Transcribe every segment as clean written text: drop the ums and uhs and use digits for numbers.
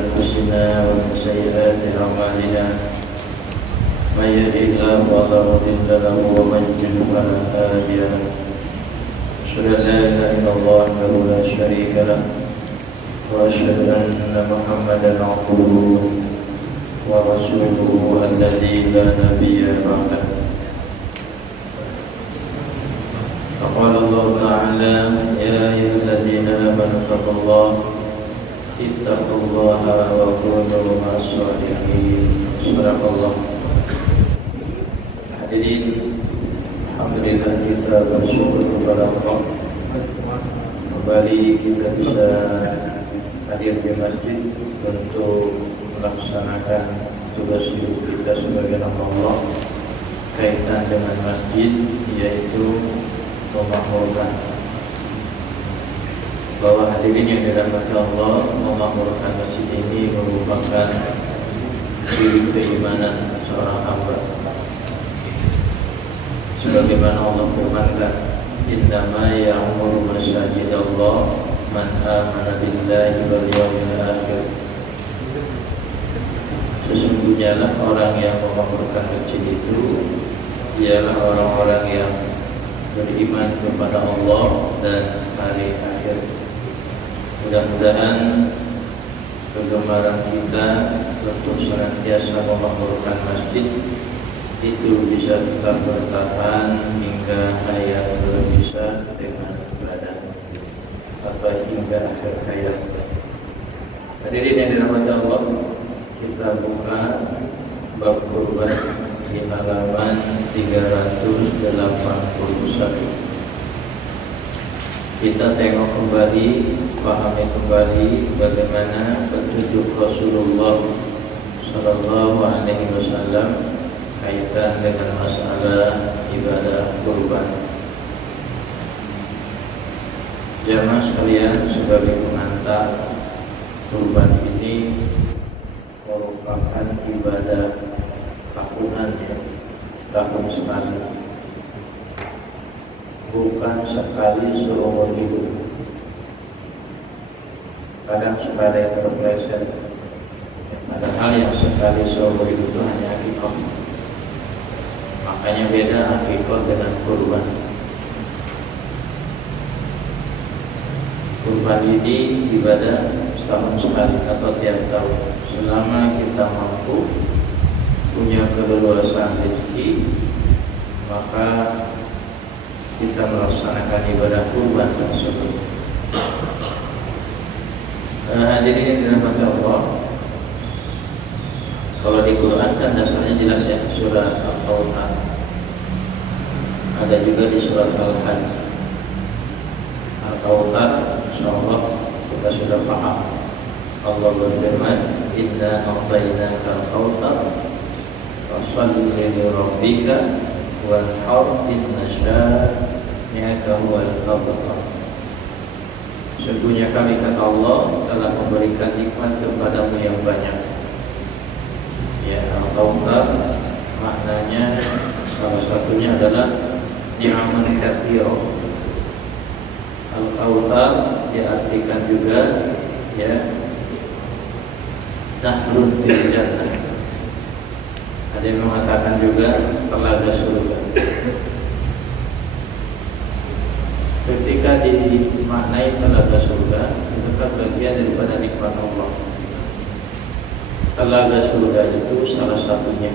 أنفسنا ومن سيئات أعمالنا من يهده الله فلا مضل له ومن يضلل فلا هادي له أشهد أن لا إله إلا الله وحده لا شريك له وأشهد أن محمدا عبده ورسوله الذي لا نبي بعده. فقال الله تعالى يا أيها الذين آمنوا اتقوا الله وكونوا مع الصادقين. صدق الله. Hadirin, alhamdulillah kita bersyukur kepada Allah kembali kita bisa hadir di masjid untuk melaksanakan tugas hidup kita sebagai hamba Allah kaitan dengan masjid, yaitu memakmurkan. Bahwa hadirin yang dirahmati Allah, memakmurkan masjid ini merupakan ciri keimanan seorang hamba. Sebagaimana Allah firmankan, innama ya'muru masajidallah man amana billahi wal yawmil akhir. Sesungguhnya lah orang yang memakmurkan masjid itu ialah orang-orang yang beriman kepada Allah dan hari akhir. Mudah-mudahan kegemaran kita untuk senantiasa memakmurkan masjid itu bisa tetap bertahan hingga hayat berpisah dengan badan atau hingga akhir hayat. Hadirin yang dirahmati Allah, kita buka bab kurban di halaman 381. Kita tengok kembali, pahami kembali bagaimana petunjuk Rasulullah Sallallahu Alaihi Wasallam kaitan dengan masalah ibadah kurban. Jamaah sekalian, sebagai pengantar, kurban ini merupakan ibadah tahunan, ya, tahun sekali, bukan sekali seumur hidup. Kadang suka ada yang terpeleset, padahal yang sekali seumur hidup itu hanya akikah. Makanya beda akikah dengan kurban. Kurban ini ibadah setahun sekali atau tiap tahun, selama kita mampu, punya keleluasaan rezeki, maka kita melaksanakan ibadah kurban tersebut. Hadirin yang dirahmati Allah, kalau di Quran kan dasarnya jelas, ya, surat Al-Kautsar. Ada juga di surat Al-Hajj. Al-Kautsar, insyaallah kita sudah paham. Allah berfirman, inna a'tainaka al-kautsar fasholli li rabbika wanhar inna syani'aka huwal abtar. Sesungguhnya kami, kata Allah, telah memberikan nikmat kepadamu yang banyak. Ya, al-kautsar maknanya salah satunya adalah ni'aman katsira. Al-kautsar diartikan juga, ya, nahrun fil jannah. Ada yang mengatakan juga telaga surga. Ketika dimaknai telaga surga, itu kan bagian daripada nikmat Allah. Telaga surga itu salah satunya.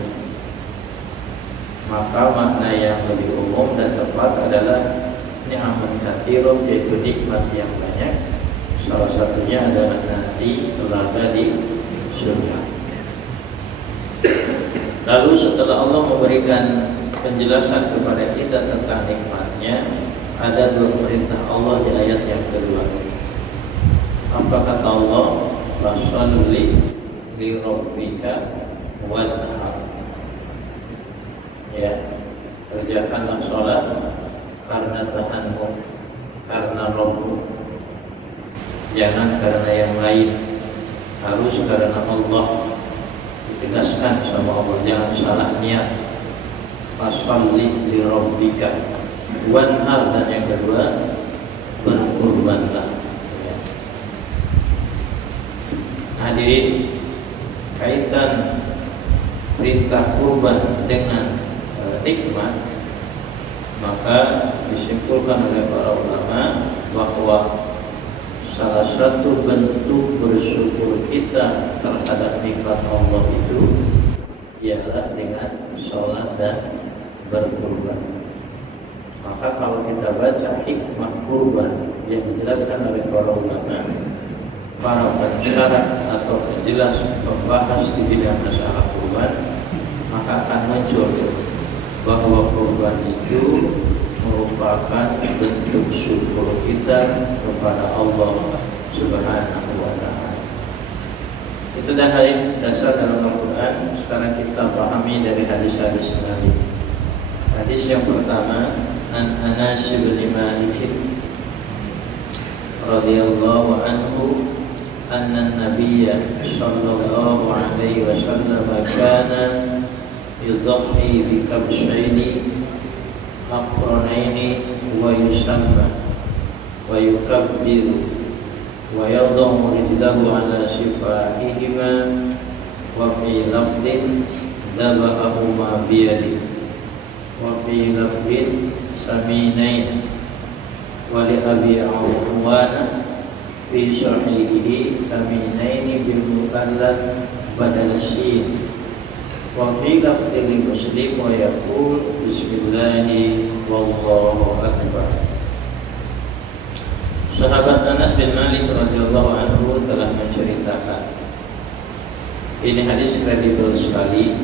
Maka makna yang lebih umum dan tepat adalah ni'amun katsirah, yaitu nikmat yang banyak. Salah satunya adalah nanti telaga di surga. Lalu setelah Allah memberikan penjelasan kepada kita tentang nikmatnya, ada dua perintah Allah di ayat yang kedua. Apa kata Allah? Fasholli li rabbika wanhar. Ya, kerjakanlah sholat karena Tuhanmu, karena Rabbmu. Jangan karena yang lain, harus karena Allah. Ditegaskan sama Allah, jangan salah niat. Fasholli li rabbika wanhar, dan yang kedua berkurbanlah. hadirin, kaitan perintah kurban dengan nikmat, maka disimpulkan oleh para ulama bahwa salah satu bentuk bersyukur kita terhadap nikmat Allah itu ialah dengan sholat dan berkurban. Maka kalau kita baca hikmah kurban yang dijelaskan oleh para ulama, para pensyarah atau penjelas pembahas di bidang masalah kurban, maka akan muncul bahwa kurban itu merupakan bentuk syukur kita kepada Allah Subhanahu wa Ta'ala. Itu dah dasar dalam Al-Quran. Sekarang kita pahami dari hadis-hadis Nabi. Hadis yang pertama, an Anas bin Malik radhiyallahu anhu anna an-nabiyya sallallahu alaihi wasallam kana yudhi bi kabshaini aqranaini wa yusamma wa yukabbiru wa yadhu rijlahu ala sifahihima wa fi lafdin dabahuma biyadi wa fi lafdin saminain wa li abi awana fi sahihihi saminaini bil muqallas badal sin wa fi lafdil muslim wa yaqul bismillahi wallahu akbar. Sahabat Anas bin Malik radhiyallahu anhu telah menceritakan. Ini hadis kredibel sekali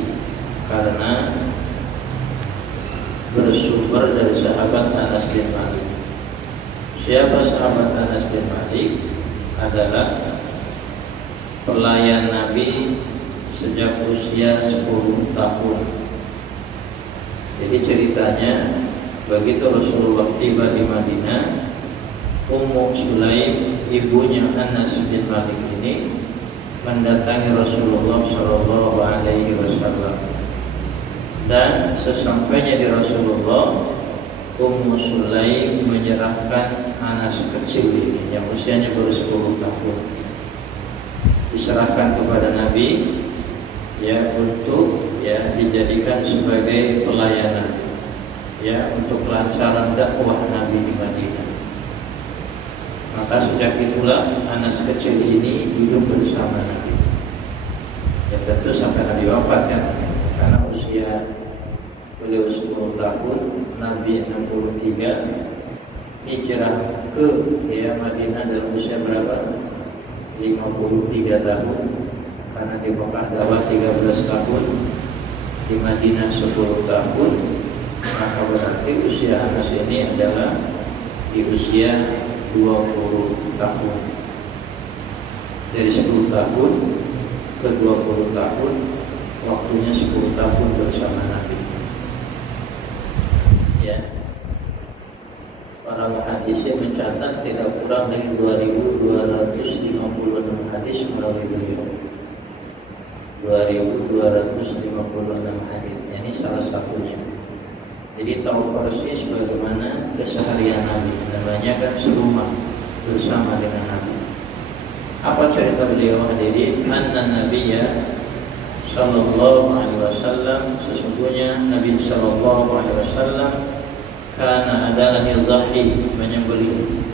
karena bersumber dari sahabat Anas bin Malik. Siapa sahabat Anas bin Malik? Adalah pelayan Nabi sejak usia 10 tahun. Jadi ceritanya, begitu Rasulullah tiba di Madinah, Ummu Sulaim, ibunya Anas bin Malik ini mendatangi Rasulullah Shallallahu Alaihi Wasallam. Dan sesampainya di Rasulullah, Ummu Sulaim menyerahkan Anas kecil ini yang usianya baru 10 tahun, diserahkan kepada Nabi ya untuk ya dijadikan sebagai pelayanan ya untuk kelancaran dakwah Nabi di Madinah. Maka sejak itulah Anas kecil ini hidup bersama Nabi. Ya tentu sampai Nabi wafat kan, karena usia beliau 10 tahun, Nabi 63, hijrah ke ya Madinah dalam usia berapa? 53 tahun, karena di Mekah dakwah 13 tahun, di Madinah 10 tahun, maka berarti usia Anas ini adalah di usia 20 tahun. Dari 10 tahun ke 20 tahun, waktunya 10 tahun bersama Nabi. Ya, para hadisnya mencatat tidak kurang dari 2.256 hadis melalui beliau. 2.256 hadis. Ini salah satunya. Jadi tahu persis bagaimana keseharian Nabi. Namanya kan serumah bersama dengan Nabi. Apa cerita beliau hadirin? Anna Nabiyya sallallahu alaihi wasallam, sesungguhnya Nabi sallallahu alaihi wasallam kana adalah yudhi, menyembelih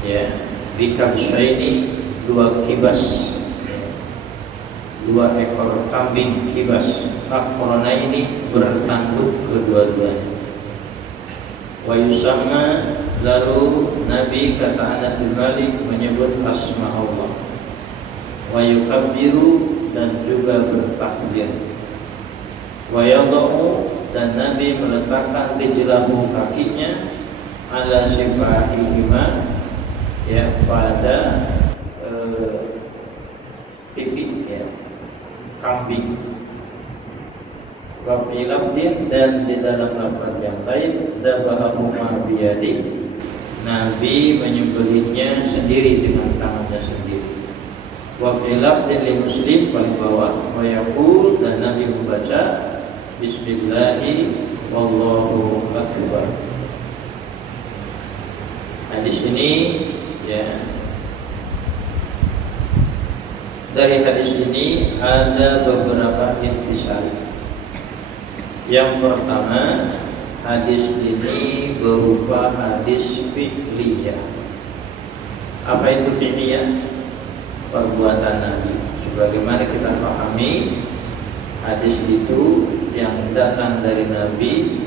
ya bikabshaini, 2 kibas, 2 ekor kambing kibas, aqranaini, bertanduk kedua-duanya. Wa yusamma, lalu Nabi kata Anas bin Malik menyebut asma Allah. Wa yukabbiru, dan juga bertakbir. Wa yadhu, dan Nabi meletakkan rijlahu, kakinya, ala sifahihima, ya pada pipi ya kambing. Wa fi lafdin, dan di dalam lafaz yang lain, dabahuma biyadi, Nabi menyembelihnya sendiri dengan tangannya sendiri. Wa fi lafdin li Muslim, paling bawah, wa yaqul, dan Nabi membaca bismillahi wallahu akbar. Hadis ini ya Dari hadis ini ada beberapa intisari. Yang pertama, hadis ini berupa hadis fi'liyah. Apa itu fi'liyah? Perbuatan Nabi. Sebagaimana kita pahami, hadis itu yang datang dari Nabi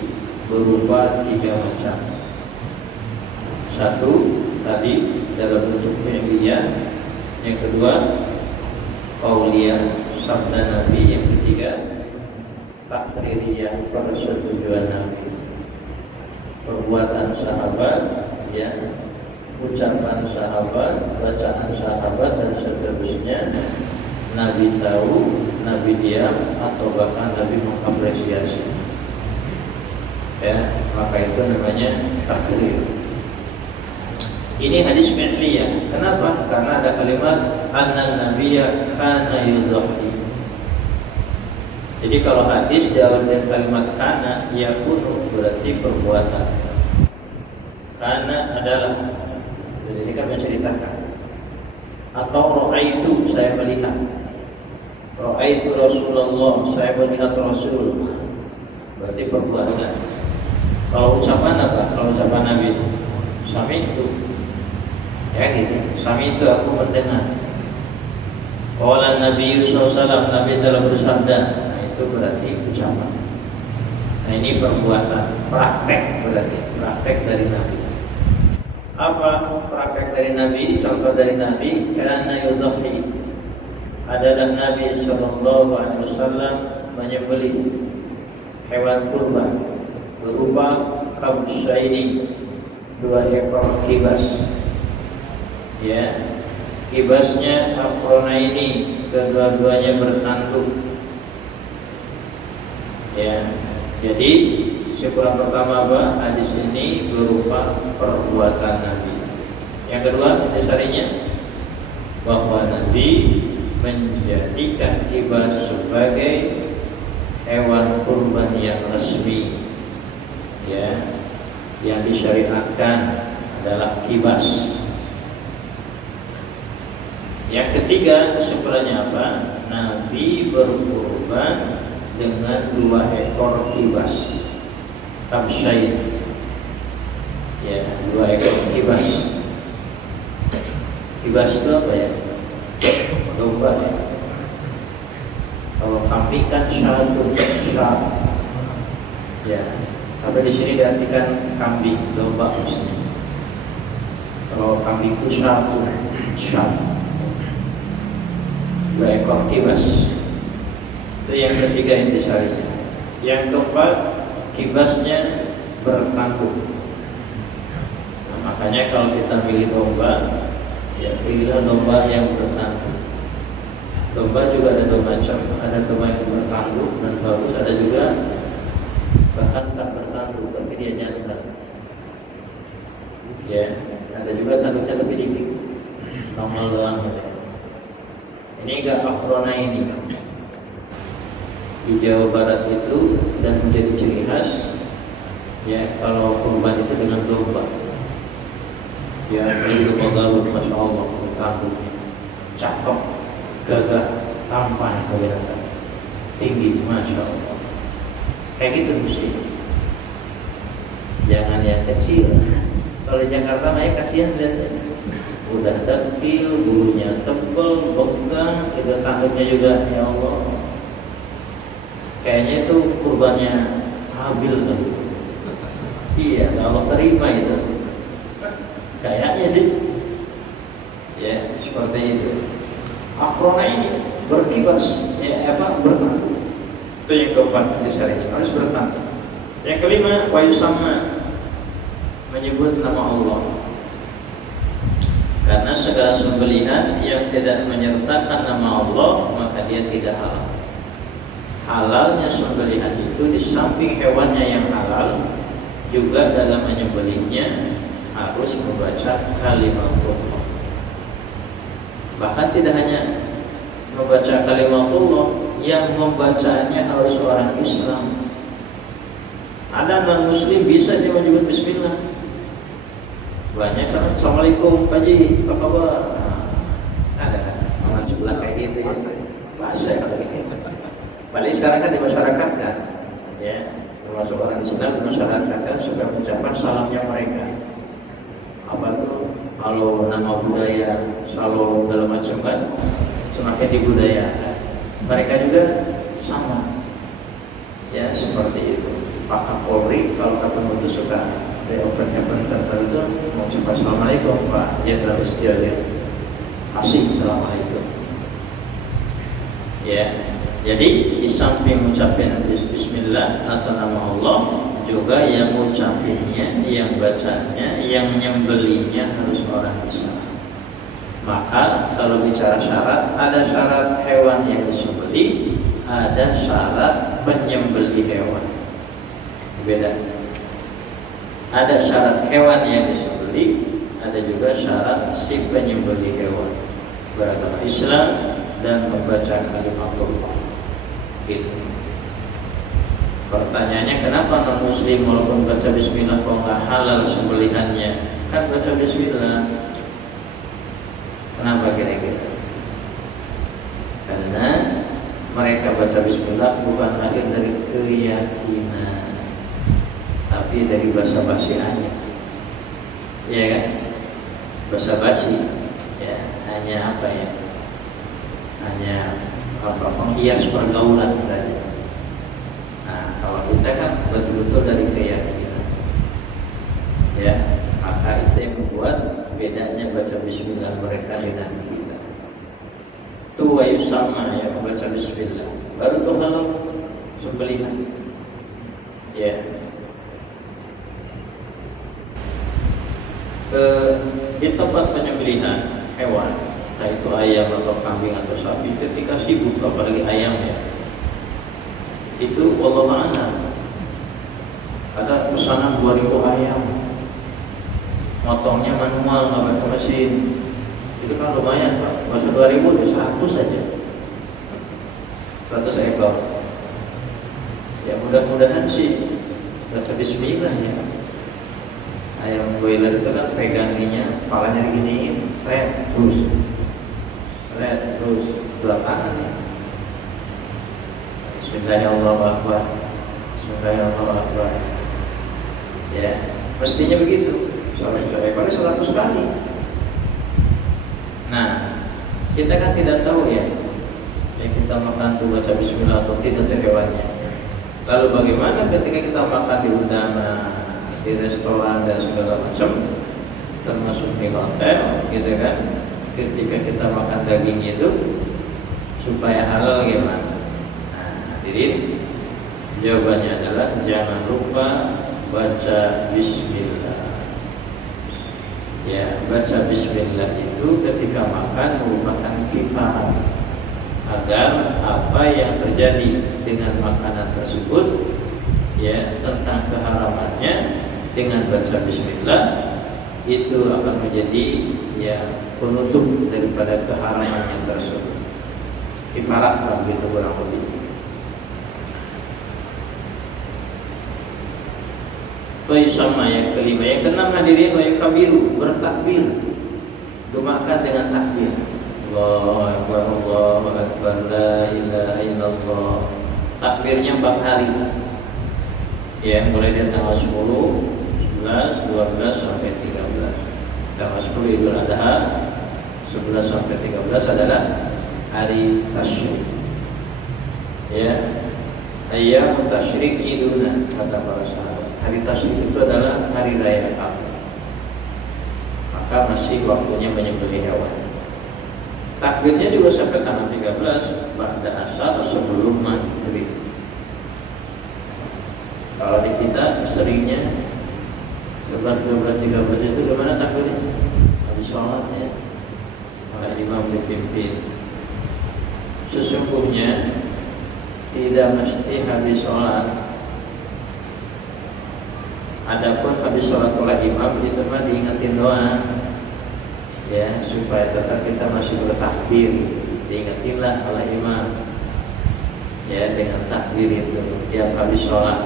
berupa 3 macam. Satu, tadi dalam bentuk fi'liyah. Yang kedua, qauliyah, sabda Nabi. Yang ketiga, takririyah, persetujuan Nabi, perbuatan sahabat, ya, ucapan sahabat, bacaan sahabat, dan seterusnya. Nabi tahu, Nabi diam, atau bahkan Nabi mengapresiasi. Ya, maka itu namanya takrir. Ini hadis fi'liyah. Kenapa? Karena ada kalimat anna nabiyya kana yudhi. Jadi kalau hadis dalam kalimat kana, yakunu berarti perbuatan. Kana adalah, jadi ini kan menceritakan. Atau ra'aitu, saya melihat. Ra'aitu Rasulullah, saya melihat Rasul. Berarti perbuatan. Kalau ucapan apa? Kalau ucapan Nabi, sami itu, ya gitu. Sami itu aku mendengar. Qala Nabi SAW, Nabi telah bersabda. Nah itu berarti ucapan. Nah ini perbuatan, praktek berarti, praktek dari Nabi. Apa praktek dari Nabi? Contoh dari Nabi, karena yudhi adalah Nabi SAW menyembelih hewan kurban berupa kabsyaini, 2 ekor kibas. Ya, kibasnya akronaini, kedua-duanya bertanduk. Ya, jadi kesimpulan pertama apa? Hadis ini berupa perbuatan Nabi. Yang kedua, intisarinya bahwa Nabi menjadikan kibas sebagai hewan kurban yang resmi, ya, yang disyariatkan adalah kibas. Yang ketiga, kesimpulannya apa? Nabi berkurban dengan 2 ekor kibas, kabsyain, ya, 2 ekor kibas. Kibas itu apa ya? Domba ya. Kalau kambing kan syatun, syat, ya. Tapi di sini diartikan kambing, domba maksudnya. Kalau kambing itu syatun, syat, 2 ekor kibas. Itu yang ketiga intisarinya. Yang keempat, kibasnya bertanduk. Nah, makanya kalau kita pilih domba, ya pilihlah domba yang bertanduk. Domba juga ada 2 macam, ada domba yang bertanduk dan bagus, ada juga bahkan tak bertanduk tapi dia jantan. Ya, ada juga tanduknya lebih dikit, normal doang. Ini enggak akrona ini. Di Jawa Barat itu dan menjadi ciri khas, ya, kalau kurban itu dengan domba. Ya, itu Garut, masya Allah, tanduknya cakep, gagah, tampan, kelihatan tinggi, masya Allah. Kayak gitu mesti. Jangan yang kecil. Kalau di Jakarta mah kasihan lihatnya. Udah dekil, bulunya tebal, bengkang, itu tanduknya juga, ya Allah. Kayaknya itu kurbannya Habil kan. Iya, Allah terima itu. Kayaknya sih. Ya, seperti itu. Akrona ini berkibas, ya, apa, bertanduk. Itu yang keempat intisarinya, harus bertanduk. Yang kelima, wa yusamma, menyebut nama Allah. Karena segala sembelihan yang tidak menyertakan nama Allah, maka dia tidak halal. Halalnya sembelihan itu di samping hewannya yang halal, juga dalam menyembelihnya harus membaca kalimatullah. Bahkan tidak hanya membaca kalimatullah, yang membacanya harus orang Islam. Ada non-muslim bisa dia menyebut bismillah. Banyak kan, assalamualaikum Pak Haji, apa kabar? Nah, ada orang sebelah kayak gitu. gitu ya. Bahasa kalau ini. Paling sekarang kan di masyarakat kan, ya, termasuk orang Islam di masyarakat kan suka mengucapkan salamnya mereka. Apa tuh? Kalau nama budaya, selalu segala macam kan, semakin dibudayakan. Mereka juga sama, ya seperti itu. Pak Kapolri kalau ketemu itu suka ada open tertentu mengucapkan assalamualaikum Pak Jenderal Istio ya, kasih assalamualaikum. Ya, jadi di samping mengucapkan Bismillah atau nama Allah, juga yang mengucapinnya, yang bacanya, yang nyembelinya harus orang Islam. Maka kalau bicara syarat, ada syarat hewan yang disembeli, ada syarat penyembeli hewan. Beda. Ada syarat hewan yang disembeli, ada juga syarat si penyembeli hewan. Beragama Islam dan membaca kalimatullah. Gitu. Pertanyaannya, kenapa non muslim walaupun baca bismillah kok nggak halal sembelihannya? Kan baca bismillah. Kenapa kira-kira? Karena mereka baca bismillah bukan lahir dari keyakinan, tapi dari basa-basi aja. Iya kan? Basa-basi ya, hanya apa ya? Hanya apa, penghias pergaulan saja. Nah, kalau kita kan betul-betul dari keyakinan, ya, maka itu yang membuat bedanya baca bismillah mereka dengan kita. Itu wayu sama ya, membaca bismillah baru tuh kalau sembelihan, ya. Di tempat penyembelihan hewan, entah itu ayam atau kambing atau sapi, ketika sibuk apalagi ayamnya, itu wallahu a'lam ada pesanan 2000 ayam, motongnya manual nggak pakai mesin, itu kan lumayan Pak, masa 2000 itu 100 saja, 100 ekor. Ya mudah-mudahan sih baca bismillah ya. Ayam broiler itu kan peganginya, kepalanya diginiin, seret terus belakangan ya. Bismillahirrahmanirrahim. Bismillahirrahmanirrahim. Ya, mestinya begitu. Sampai ekornya 100 kali. Nah, kita kan tidak tahu ya, kita makan tuh baca bismillah atau tidak tuh hewannya. Lalu bagaimana ketika kita makan di udana, di restoran dan segala macam, termasuk di hotel, gitu kan? Ketika kita makan daging itu supaya halal gimana? Nah, hadirin, jawabannya adalah jangan lupa baca bismillah. Ya, baca bismillah itu ketika makan merupakan kifarat agar apa yang terjadi dengan makanan tersebut, ya, tentang keharamannya, dengan baca bismillah itu akan menjadi ya penutup daripada keharamannya tersebut. Kifarat begitu kurang lebih. Baik, sama yang kelima. Yang keenam hadirin, wa yukabiru, bertakbir, gemakan dengan takbir. Allahu akbar, Allahu akbar, la ilaha illallah. Takbirnya 4 hari. Ya, mulai dari tanggal 10, 11, 12 sampai 13. Tanggal 10 Idul Adha, 11 sampai 13 adalah hari tasyrik. Ya, ayyam tasyrik iduna, kata para sahabat. Hari tasyrik itu adalah hari raya Ka'bah. Maka masih waktunya menyembelih hewan. Takbirnya juga sampai tanggal 13 pada asar sebelum maghrib. Kalau di kita seringnya 11, 12, 13 itu gimana takbirnya? Habis sholatnya oleh imam dipimpin. Sesungguhnya tidak mesti habis sholat. Adapun habis sholat oleh imam itu mah diingetin doang, ya, supaya tetap kita masih bertakbir. Diingetinlah oleh imam, ya, dengan takbir itu tiap habis sholat.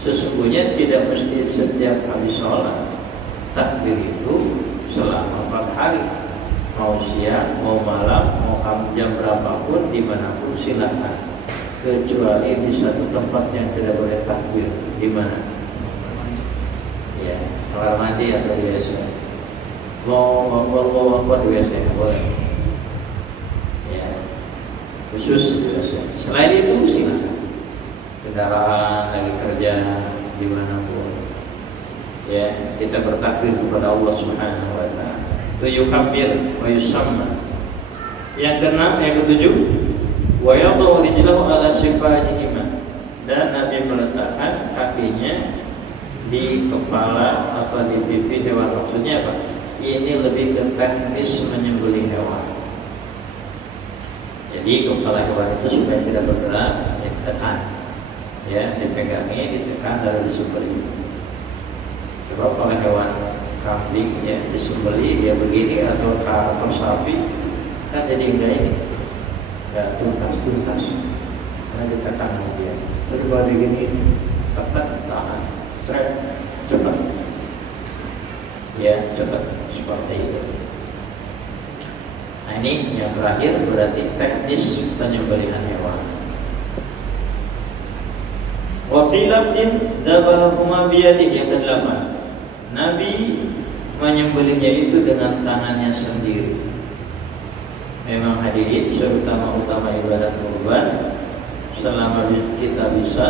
Sesungguhnya tidak mesti setiap habis sholat. Takbir itu selama 4 hari. mau siang, mau malam, mau kamu jam berapapun, dimanapun silakan. Kecuali di satu tempat yang tidak boleh takbir. Di mana? Ya, kamar mandi atau di WC. Mau di WC boleh. Ya, khusus di WC. Selain itu silakan. Kendaraan lagi kerja dimanapun. Ya, kita bertakbir kepada Allah Subhanahu wa taala. Yukabir wa yusamma. Yang keenam, yang ketujuh, wa yadhu rijlahu ala sifajihima, dan Nabi meletakkan kakinya di kepala atau di pipi hewan. Maksudnya apa? Ini lebih ke teknis menyembelih hewan. Jadi kepala hewan itu supaya tidak bergerak, ditekan, ya, dipegangi, ditekan lalu disembelih. Coba kalau hewan kambing ya disembelih dia begini atau sapi kan jadi enggak ini, enggak tuntas karena ditekan dia. Terus kalau begini tekan, tahan, straight, cepat, ya cepat seperti itu. Nah ini yang terakhir berarti teknis penyembelihan hewan. Wa fi lafdin dabahuma biyadihi, yang kedelapan, Nabi menyembelihnya itu dengan tangannya sendiri. Memang hadirin, utama ibadat kurban, selama kita bisa,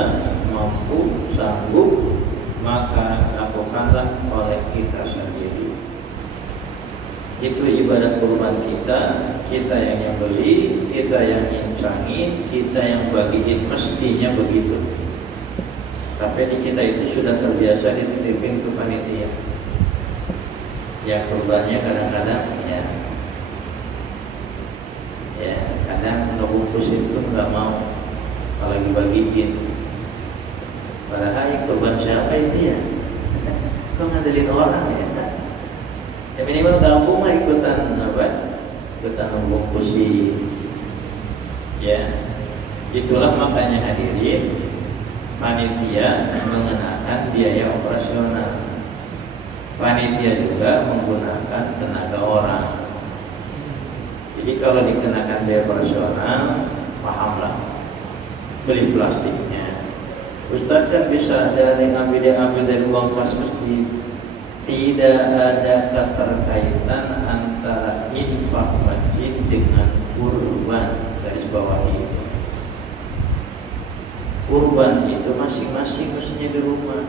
mampu, sanggup, maka lakukanlah oleh kita sendiri. Itu ibadat kurban kita yang nyembelih, kita yang nyincangin, kita yang bagiin, mestinya begitu. Tapi di kita itu sudah terbiasa dititipin ke panitia. Ya kurbannya kadang-kadang ya kadang ngebungkusin itu nggak mau, kalau lagi bagiin. Padahal kurban siapa itu ya? Kok ngandelin orang ya? Ya minimal kampung mah ikutan membungkusi. Ya, itulah makanya hadirin, panitia mengenakan biaya operasional. Panitia juga menggunakan tenaga orang. Jadi kalau dikenakan biaya operasional, pahamlah, beli plastiknya. Ustadz kan bisa ambil dari uang kas masjid. Tidak ada keterkaitan antara infak masjid dengan kurban. Garis bawahi. Kurban itu masing-masing mestinya di rumah,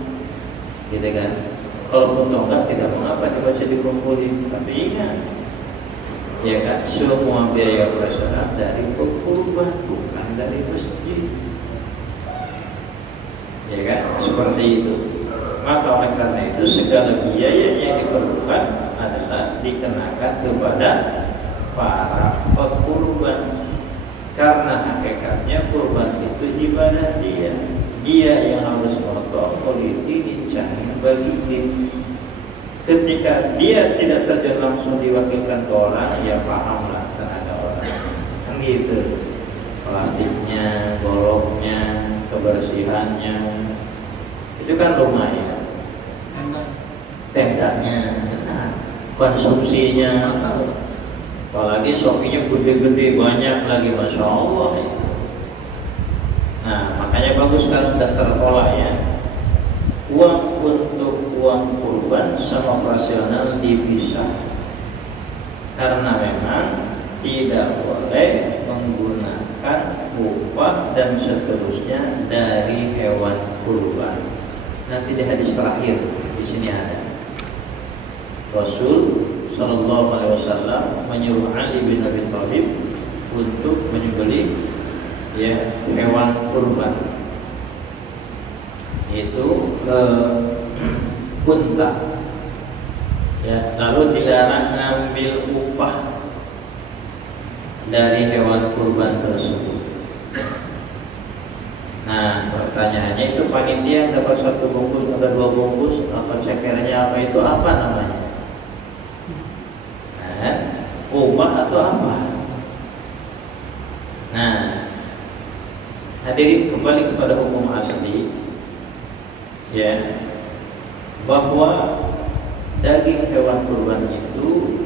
gitu kan? Kalaupun tongkat tidak mengapa dibaca dikumpulin, tapi ingat, ya kan, semua biaya operasional dari kurban, bukan dari masjid, ya kan? Seperti itu. Maka oleh karena itu segala biaya yang diperlukan adalah dikenakan kepada para pekurban. Karena hakikatnya kurban itu ibadah dia yang harus motong, kuliti, dincangin, bagiin. Ketika dia tidak terjun langsung diwakilkan ke orang, ya pahamlah tenaga orang, kan gitu. Plastiknya, golongnya, kebersihannya, itu kan lumayan. Tendanya, benar. Konsumsinya, apalagi sopinya gede-gede, banyak lagi, masya Allah. Nah, makanya bagus kalau sudah terolah ya. Uang untuk uang kurban sama operasional dipisah. Karena memang tidak boleh menggunakan upah dan seterusnya dari hewan kurban. Nanti di hadis terakhir di sini ada. Rasul Sallallahu Alaihi Wasallam menyuruh Ali bin Abi Thalib untuk menyembelih ya hewan kurban, itu unta, ya, lalu dilarang ngambil upah dari hewan kurban tersebut. Nah, pertanyaannya itu panitia dapat 1 bungkus atau 2 bungkus atau cekernya apa, itu apa namanya? Upah atau apa? Nah, hadirin, kembali kepada hukum asli, ya, bahwa daging hewan kurban itu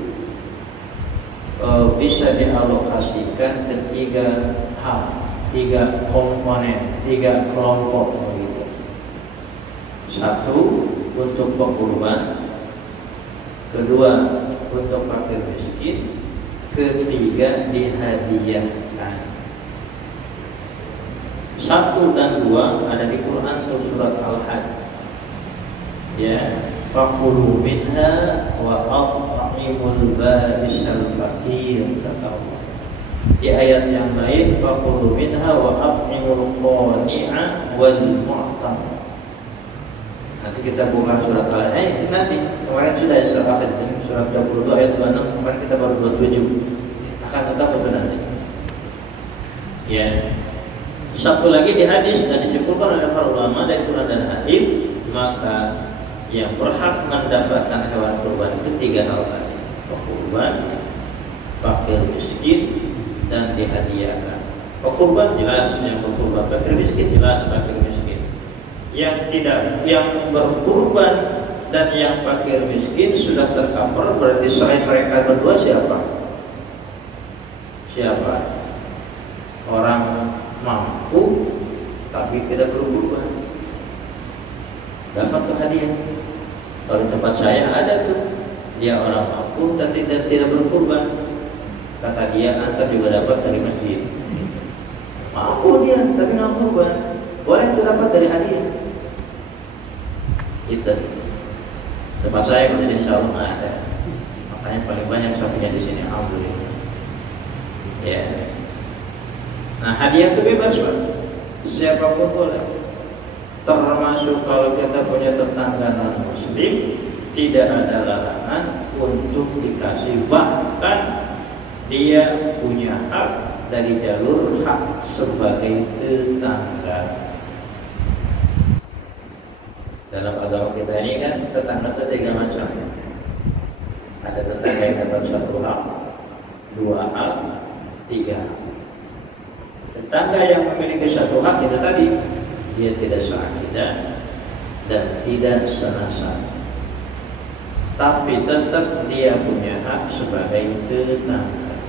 bisa dialokasikan ke 3 hal, 3 komponen, 3 kelompok begitu. 1 untuk pengurban, 2 untuk fakir miskin, 3 dihadiahkan. 1 dan 2 ada di Quran tuh surat Al-Hajj. Ya, faqulu minha wa at'imul ba'isal faqir, kata Allah. Di ayat yang lain faqulu minha wa at'imul qani'a wal mu'tam. Nanti kita buka surat Al-Hajj, nanti kemarin sudah surat Al-Hajj surat 22 ayat 26, kemarin kita baru 27. Akan tetap itu nanti. Ya. Satu lagi di hadis dan disimpulkan oleh para ulama dari Quran dan hadis, maka yang berhak mendapatkan hewan kurban itu 3 hal tadi: pekurban, fakir miskin, dan dihadiahkan. Pekurban jelas yang berkurban, fakir miskin jelas fakir miskin. Yang berkurban dan yang fakir miskin sudah tercover, berarti selain mereka berdua siapa? Orang mampu tapi tidak berkurban, dapat tuh hadiah. Kalau di tempat saya ada tuh, dia orang mampu tapi tidak berkurban, kata dia antar juga dapat dari masjid. Mampu dia tapi nggak kurban, boleh tuh dapat dari hadiah. Itu tempat saya, kalau di sini insya Allah nggak ada, makanya paling banyak sapinya di sini, alhamdulillah. Ya. Nah, hadiah itu bebas, Pak. Siapapun boleh. Termasuk kalau kita punya tetangga non-muslim, tidak ada larangan untuk dikasih, bahkan dia punya hak dari jalur hak sebagai tetangga. Dalam agama kita ini kan tetangga itu 3 macam. Ada tetangga yang dapat 1 hak, 2 hak, 3 hak. Tetangga yang memiliki 1 hak itu tadi, dia tidak seakidah dan tidak senasab, tapi tetap dia punya hak sebagai tetangga.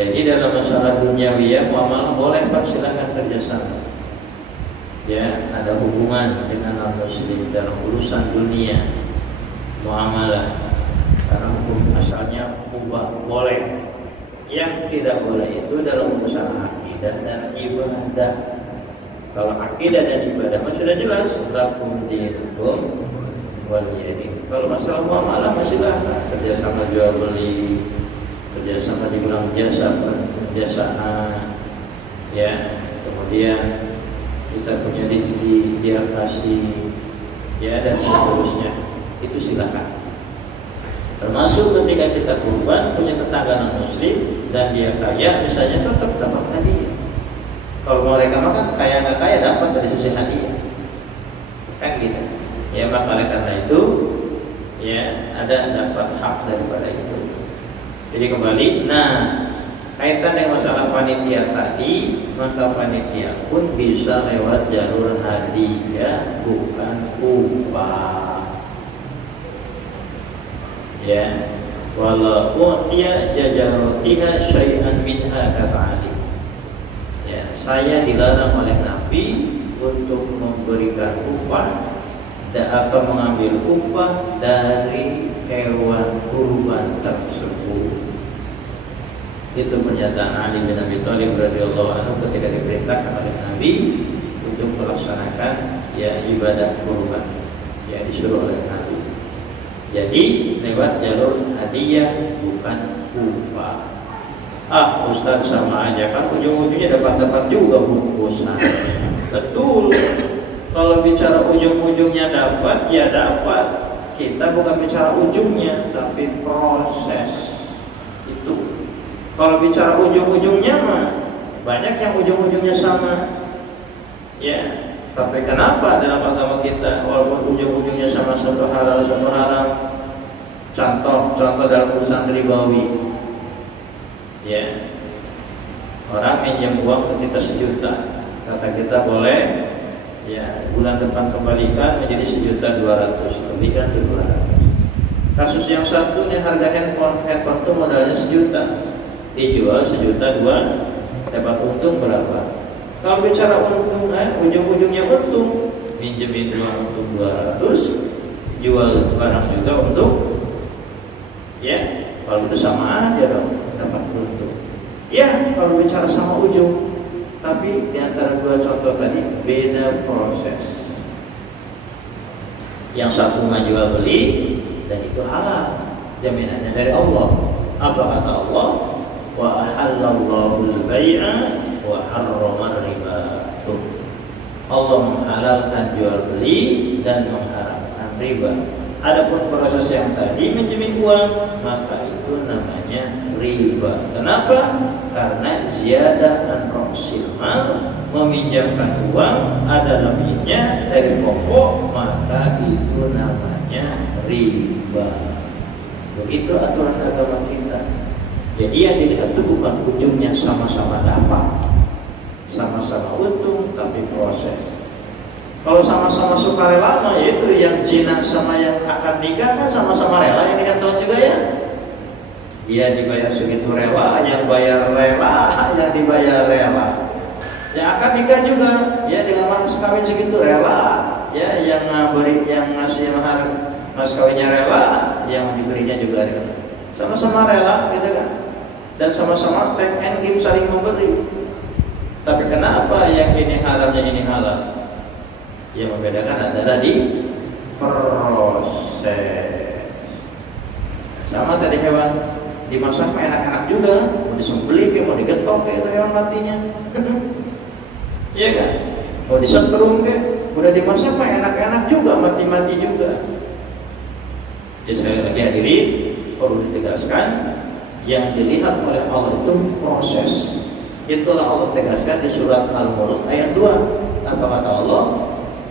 Jadi dalam masalah duniawi muamalah boleh, Pak, silahkan kerjasama. Ya, ada hubungan dengan non-muslim dalam urusan dunia, muamalah, karena hukum asalnya mubah, boleh. Yang tidak boleh itu dalam urusan akidah dan ibadah. Kalau akidah dan ibadah sudah jelas, lakum dinukum waliyadin. Kalau masalah muamalah masih lah, kerjasama jual beli, kerjasama di bidang jasa penjasaan, ya. Kemudian kita punya rezeki, dia kasih, ya, dan seterusnya. Itu silakan. Termasuk ketika kita kurban punya tetangga non-muslim dan dia kaya, misalnya, tetap dapat hadiah. Kalau mereka makan kaya nggak kaya dapat dari sisi hadiah, kan gitu. Ya, maka oleh karena itu, ya, ada dapat hak daripada itu. Jadi kembali, nah, kaitan dengan masalah panitia tadi, maka panitia pun bisa lewat jalur hadiah, bukan upah. Ya, walau dia jajarotiha syai'an minha kata Ali. Ya, saya dilarang oleh Nabi untuk memberikan upah atau mengambil upah dari hewan kurban tersebut. Itu pernyataan Ali bin Abi Thalib radhiyallahu anhu ketika diperintahkan oleh Nabi untuk melaksanakan, ya, ibadah kurban, ya, disuruh oleh Nabi. Jadi lewat jalur hadiah, bukan upah. Ustaz, sama aja kan, ujung-ujungnya dapat juga bungkusan. Betul. Kalau bicara ujung-ujungnya dapat, ya dapat. Kita bukan bicara ujungnya, tapi proses itu. Kalau bicara ujung-ujungnya mah banyak yang ujung-ujungnya sama. Ya. Tapi kenapa dalam agama kita walaupun ujung-ujungnya sama, satu halal satu haram? Contoh dalam urusan ribawi, ya, orang minjem uang ke kita 1 juta, kata kita boleh, ya, bulan depan kembalikan menjadi 1.200.000, lebih kan 200. Kasus yang satu nih, harga handphone tuh modalnya 1 juta, dijual 1,2 juta, dapat untung berapa? Kalau bicara untung, ujung-ujungnya untung, minjemin uang untuk 200, jual barang juga untuk, ya kalau itu sama aja dong, dapat untung. Ya kalau bicara sama ujung, tapi diantara dua contoh tadi beda proses. Yang satu mah jual beli dan itu halal, jaminannya dari Allah. Apa kata Allah? Wa ahallallahu al-bai'a wa harrama riba. Allah menghalalkan jual beli dan mengharamkan riba. Adapun proses yang tadi menjamin uang, maka itu namanya riba. Kenapa? Karena ziyadah dan roksil mal, meminjamkan uang ada lebihnya dari pokok, maka itu namanya riba. Begitu aturan agama kita. Jadi yang dilihat itu bukan ujungnya sama-sama dapat, sama-sama untung, tapi proses. Kalau sama-sama sukarela mah yaitu yang zina sama yang akan nikah kan sama-sama rela, yang dihantar juga ya. Dia dibayar segitu rela, yang bayar rela, yang dibayar rela. Yang akan nikah juga ya dengan mas kawin segitu rela, ya yang ngasih mahar mas kawinnya rela, yang diberinya juga rela. Sama-sama rela gitu kan. Dan sama-sama take and give, saling memberi. Tapi kenapa yang ini haramnya ini halal? Yang membedakan adalah di proses. Sama tadi hewan dimasak mah enak-enak juga, mau disembelih kayak mau digetok kayak itu hewan matinya. Iya kan? Mau disetrum kayak udah dimasak mah enak-enak juga, mati-mati juga. Jadi sekali lagi hadirin, perlu ditegaskan yang dilihat oleh Allah itu proses. Itulah Allah tegaskan di surat Al-Mulk ayat 2. Apa kata Allah?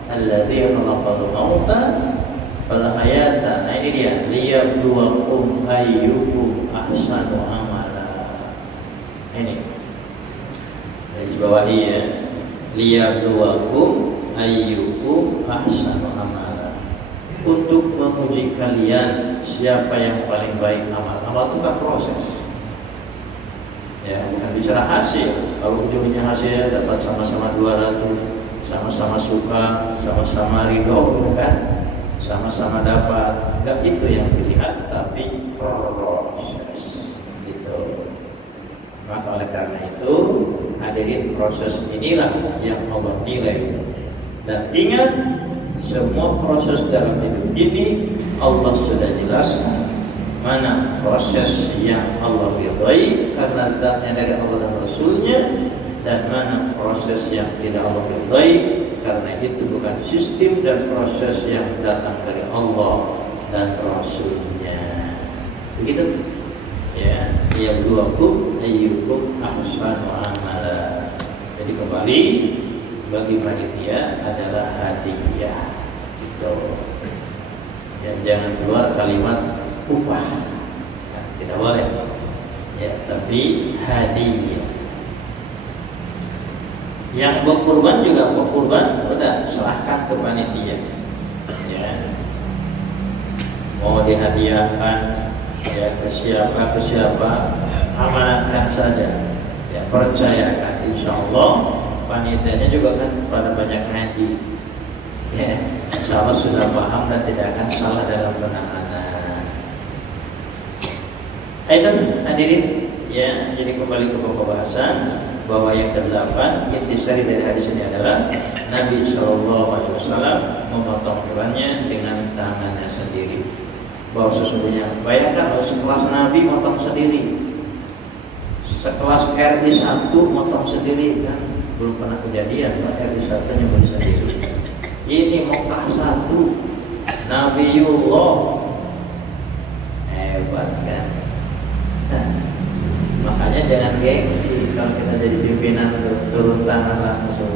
Alladzi khalaqal mauta wal hayata. Nah ini dia, liyabluwakum ayyukum ahsanu amala. Ini garis bawahi ya, liyabluwakum ayyukum ahsanu amala. Untuk menguji kalian siapa yang paling baik amal. Amal itu kan proses. Ya, bukan bicara hasil. Kalau ujungnya hasil dapat sama-sama 200, sama-sama suka, sama-sama ridho, gitu kan? Sama-sama dapat. Enggak itu yang dilihat, tapi proses. Gitu. Maka oleh karena itu, hadirin, proses inilah yang Allah nilai. Dan ingat, semua proses dalam hidup ini Allah sudah jelaskan. Mana proses yang Allah ridhai karena datangnya dari Allah dan Rasulnya, dan mana proses yang tidak Allah ridhai karena itu bukan sistem dan proses yang datang dari Allah dan Rasulnya. Begitu ya, yabluwakum ayyukum ahsanu amala. Jadi kembali bagi panitia adalah hadiah gitu ya, jangan keluar kalimat upah ya, tidak boleh ya, tapi hadiah. Yang berkurban juga berkurban, udah serahkan ke panitia ya, mau dihadiahkan ya ke siapa amanatkan saja ya, percayakan, insya Allah panitianya juga kan pada banyak ngaji ya, insya Allah sudah paham dan tidak akan salah dalam penanganan. Itu hadirin ya, jadi kembali ke pokok bahasan bahwa yang ke-8 intisari dari hadis ini adalah Nabi SAW memotong hewannya dengan tangannya sendiri. Bahwa sesungguhnya bayangkan kalau sekelas Nabi motong sendiri, sekelas RI 1 motong sendiri kan belum pernah kejadian. RI 1 nyebut sendiri. Ini Mekah 1 Nabiullah, hebat kan. Nah, makanya jangan gengsi kalau kita jadi pimpinan turun tangan langsung.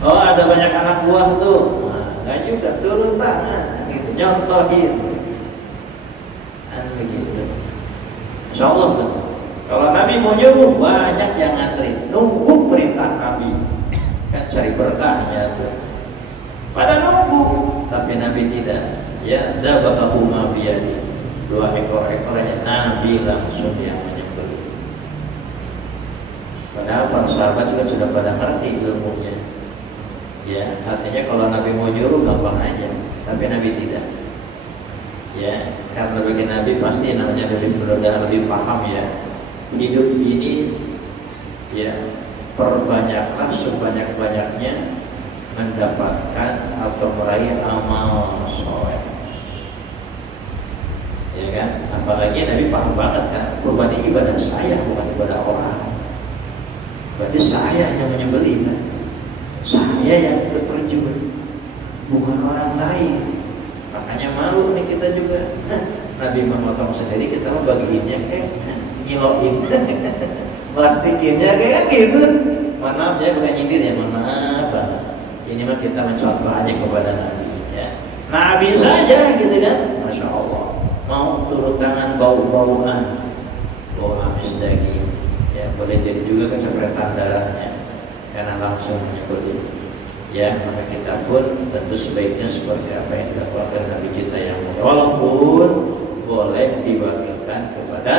Oh ada banyak anak buah tuh, nah, nggak juga turun tangan, gitu, nyontohin, kan begitu. Insya Allah tuh, kalau Nabi mau nyuruh banyak yang ngantri, nunggu perintah Nabi, kan cari berkahnya tuh. Pada nunggu, tapi Nabi tidak. ya dabahuma biyadi, 2 ekor-ekornya Nabi langsung yang menyembelih. Padahal para sahabat juga sudah pada ngerti ilmunya. Ya, artinya kalau Nabi mau nyuruh gampang aja, tapi Nabi tidak. Ya, karena bagi Nabi pasti namanya lebih paham ya. Hidup ini ya perbanyaklah sebanyak-banyaknya mendapatkan atau meraih amal soleh. Ya kan? Apalagi Nabi paham banget kan, kurban ini ibadah saya bukan ibadah orang. Berarti saya yang menyembelih kan? Saya yang terjun, bukan orang lain. Makanya malu nih kita juga. Nabi memotong sendiri, kita mau bagiinnya kayak ngiloin, plastikinnya kayak gitu. Mohon maaf ya, bukan nyindir ya, mohon maaf banget. Ini mah kita mencontoh aja kepada Nabi ya. Nabi saja gitu kan, Masya Allah. Mau turun tangan bau-bauan, bau amis daging. Ya, boleh jadi juga kecopetan darahnya karena langsung menyembelih. Ya, maka kita pun tentu sebaiknya seperti apa yang dilakukan Nabi kita yang mulia. Walaupun boleh diwakilkan kepada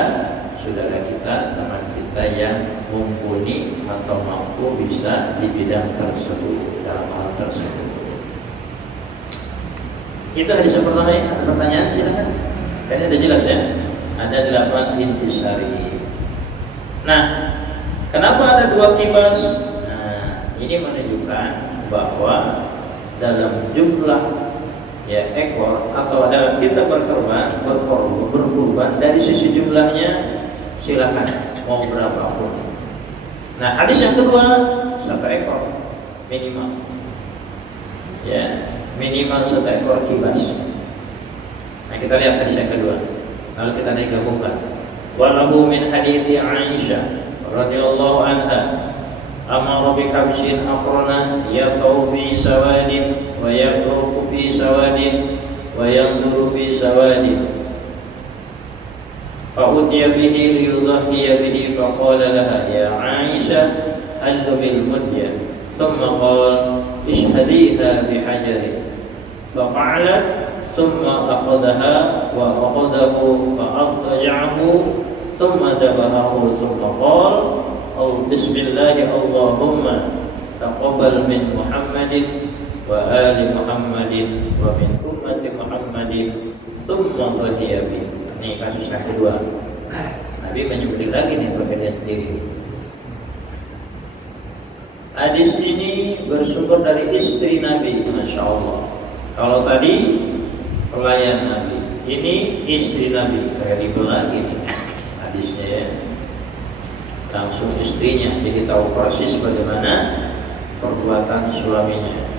saudara kita, teman kita yang mumpuni atau mampu bisa di bidang tersebut, dalam hal tersebut. Itu hadis yang pertama ya. Ada pertanyaan silakan. Kayaknya udah jelas ya. Ada 8 intisari. Nah, kenapa ada 2 kibas? Nah, ini menunjukkan bahwa dalam jumlah ya ekor atau dalam kita berkurban dari sisi jumlahnya silakan mau berapapun. Nah, hadis yang kedua 1 ekor minimal. Ya, minimal 1 ekor kibas. Nah, kita lihat hadis yang kedua. Lalu kita gabungkan. Walahu min hadithi Aisyah radhiyallahu anha amara bi kabshin aqrana yaqau fi sawadin wa yaqruqu fi sawadin wa yanzuru fi sawadin fa utiya bihi liyudhiya bihi fa qala laha ya Aisyah hallu bil mudya thumma qala ishhadiha bi hajarin fa fa'alat thumma akhadaha wa akhadahu fa adja'ahu thumma dabahahu thumma qala bismillahi Allahumma taqabbal min Muhammadin wa ali Muhammadin wa min ummati Muhammadin thumma dhhiya bi. Ini kasus yang kedua. Nabi menyebut lagi nih berbeda sendiri. Hadis ini bersumber dari istri Nabi, Masya Allah. Kalau tadi pelayan Nabi, ini istri Nabi, kredibel lagi nih hadisnya ya. Langsung istrinya, jadi tahu persis bagaimana perbuatan suaminya.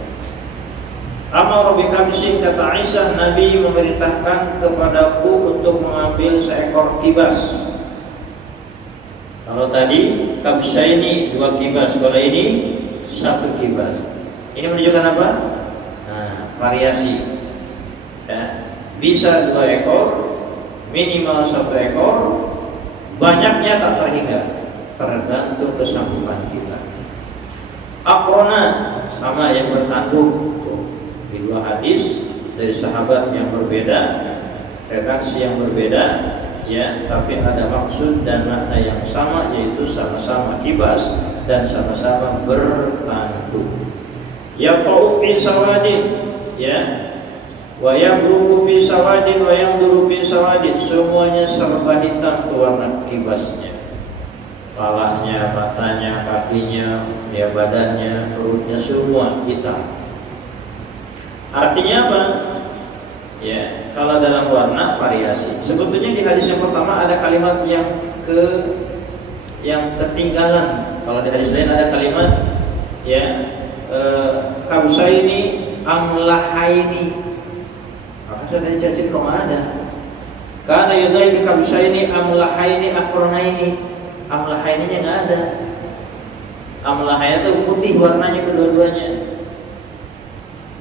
Amar bi kabshin, kata Aisyah, Nabi memerintahkan kepadaku untuk mengambil seekor kibas. Kalau tadi kabshaini 2 kibas, kalau ini 1 kibas. Ini menunjukkan apa? Nah, variasi. Ya, bisa 2 ekor, minimal 1 ekor, banyaknya tak terhingga, tergantung kesanggupan kita. Aqrona sama yang bertanduk. Di 2 hadis dari sahabat yang berbeda, redaksi yang berbeda, ya, tapi ada maksud dan makna yang sama, yaitu sama-sama kibas dan sama-sama bertanduk. Yaqau fi sawadin, ya. Wa yabruku fi sawadin wa yanzuru fi sawadin, semuanya serba hitam tuh warna kibasnya. Kepalanya, matanya, kakinya, ya badannya, perutnya semua hitam. Artinya apa? Ya, kalau dalam warna variasi. Sebetulnya di hadis yang pertama ada kalimat yang ketinggalan. Kalau di hadis lain ada kalimat ya kabsaini amlahaini. Maka sudah dicacin kok ada. Karena yudai bi kabsaini amlahaini aqronaini. Amlahaininya enggak ada. Amlahaini itu putih warnanya kedua-duanya.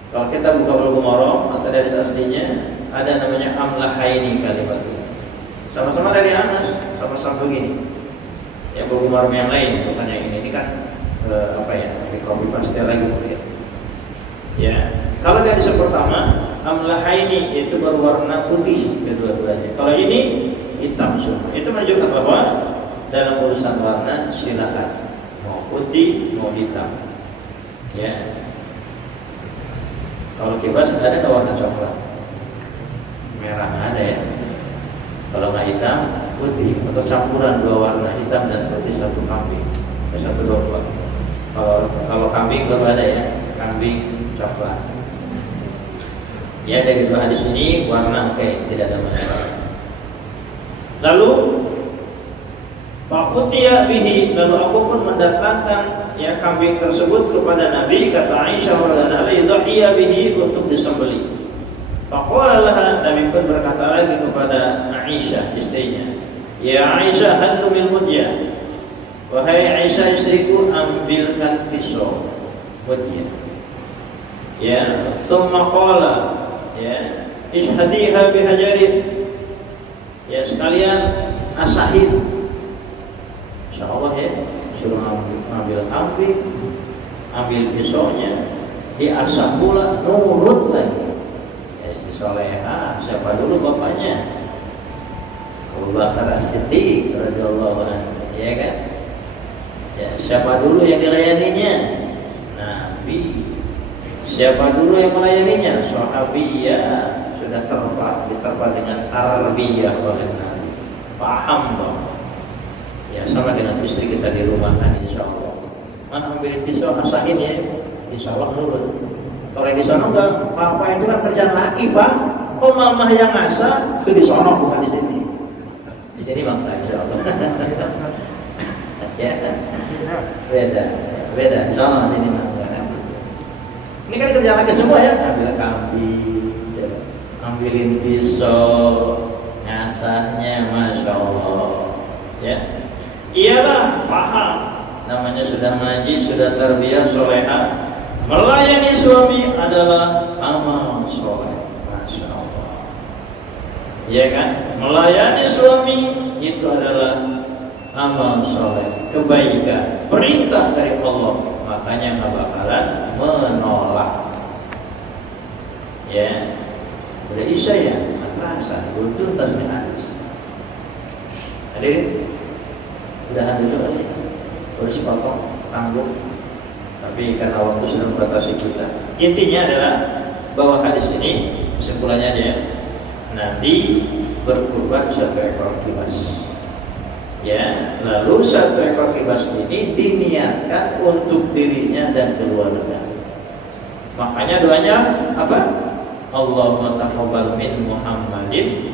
Kalau kita buka Bulughul Maram atau dari aslinya ada namanya amlahaini kalimat itu. Sama-sama dari Anas, sama-sama begini. Ya Bulughul Maram yang lain, bukan yang ini. Ini kan apa ya? Ini copy paste lagi mungkin. Ya, kalau dari hadis pertama amlahaini, yaitu berwarna putih kedua-duanya. Kalau ini hitam semua. Itu menunjukkan bahwa dalam urusan warna silakan mau putih mau hitam. Ya. Kalau kibas ada warna coklat, merah ada ya. Kalau nggak hitam, putih atau campuran dua warna hitam dan putih satu kambing, satu domba. Kalau kambing belum ada ya, kambing coklat. Ya, dari dua hadis ini warna oke, tidak ada masalah. Lalu Fa'utiya bihi, lalu aku pun mendatangkan ya kambing tersebut kepada Nabi, kata Aisyah radhiyallahu anha, yudhiya bihi, untuk disembelih. Faqala laha, Nabi pun berkata lagi kepada Aisyah istrinya, ya Aisyah, halumil mudyah, wahai Aisyah istriku, ambilkan pisau mudyah. Ya, thumma qala, ya, ishhadiha bihajarin, ya sekalian asahin. Insyaallah ya, suruh ambil kambing, ambil pisaunya, diasah pula, nurut lagi. Ya, istri soleha, siapa dulu bapaknya? Abu Bakar As-Siddiq radhiyallahu anhu, ya kan? Ya, siapa dulu yang dilayaninya? Nabi. Siapa dulu yang melayaninya? Sahabiyah. Sudah diterpa dengan tarbiyah oleh Nabi. Paham dong? Ya, sama dengan istri kita di rumah kan, insya Allah. Mana ambilin pisau, asahin ya, insya Allah nurut. Kalau di sana enggak, papa itu kan kerjaan laki, Pak. Oh, mama yang ngasah itu di sana, bukan di sini. Di sini bangsa, insya Allah. Ya, beda. Sama sini mah. Ini kan kerjaan laki semua ya, ambil kambing, ambilin pisau, ngasahnya, masya Allah. Ya. Iyalah paham, namanya sudah ngaji, sudah tarbiyah soleha. Melayani suami adalah amal soleh, masya Allah. Ya kan? Melayani suami itu adalah amal soleh, kebaikan, perintah dari Allah. Makanya nggak bakalan menolak. Ya, udah isya ya, terasa, belum tuntas nih hadis. Hadirin. Udahan dulu kali, boleh sepotong, tanggung. Tapi karena waktu sudah membatasi kita. Intinya adalah bahwa hadis ini kesimpulannya dia, Nabi berkurban satu ekor kibas. Ya, lalu satu ekor kibas ini diniatkan untuk dirinya dan keluarga. Makanya doanya apa? Allahumma taqabbal min Muhammadin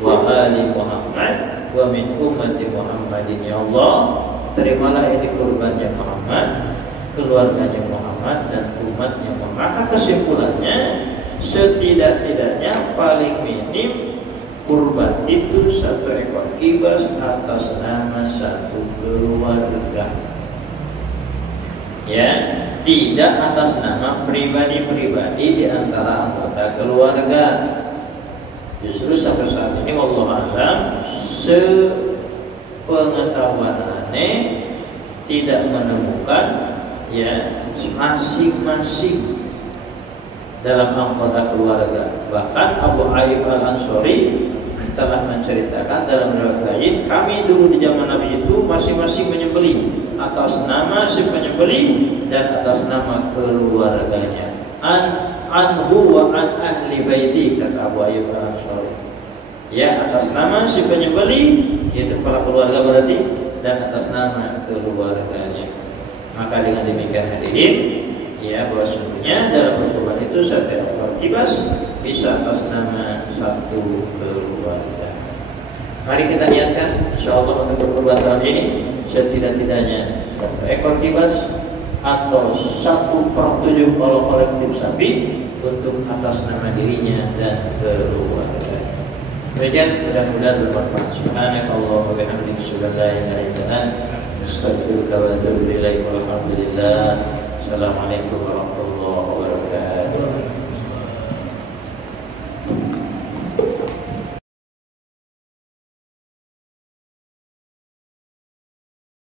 wa ali Muhammad wa min ummati Muhammadin, ya Allah, terimalah ini kurbannya Muhammad, keluarganya Muhammad, dan umatnya Muhammad. Maka kesimpulannya, setidak-tidaknya paling minim kurban itu satu ekor kibas atas nama satu keluarga. Ya, tidak atas nama pribadi-pribadi di antara anggota keluarga. Justru sampai saat ini wallahu a'lam, sepengetahuan aneh tidak menemukan ya masing-masing dalam anggota keluarga. Bahkan Abu Ayyub Al-Ansari telah menceritakan dalam riwayat lain, kami dulu di zaman Nabi itu masing-masing menyembelih atas nama si penyembelih dan atas nama keluarganya. Anhu wa an ahli baiti, kata Abu Ayyub Al-Ansari. Ya, atas nama si penyembelih, yaitu kepala keluarga berarti, dan atas nama keluarganya. Maka dengan demikian hadirin, ya, bahwa sesungguhnya dalam berkurban itu satu ekor kibas bisa atas nama satu keluarga. Mari kita niatkan insyaallah untuk berkurban tahun ini setidak-tidaknya satu ekor kibas atau 1/7 kalau kolektif sapi untuk atas nama dirinya dan keluarga. Demikian, mudah-mudahan bermanfaat. Subhanakallahumma wa bihamdika, asyhadu an la ilaha illa anta, astaghfiruka wa atubu ilaik. Walhamdulillah. Assalamualaikum warahmatullahi wabarakatuh.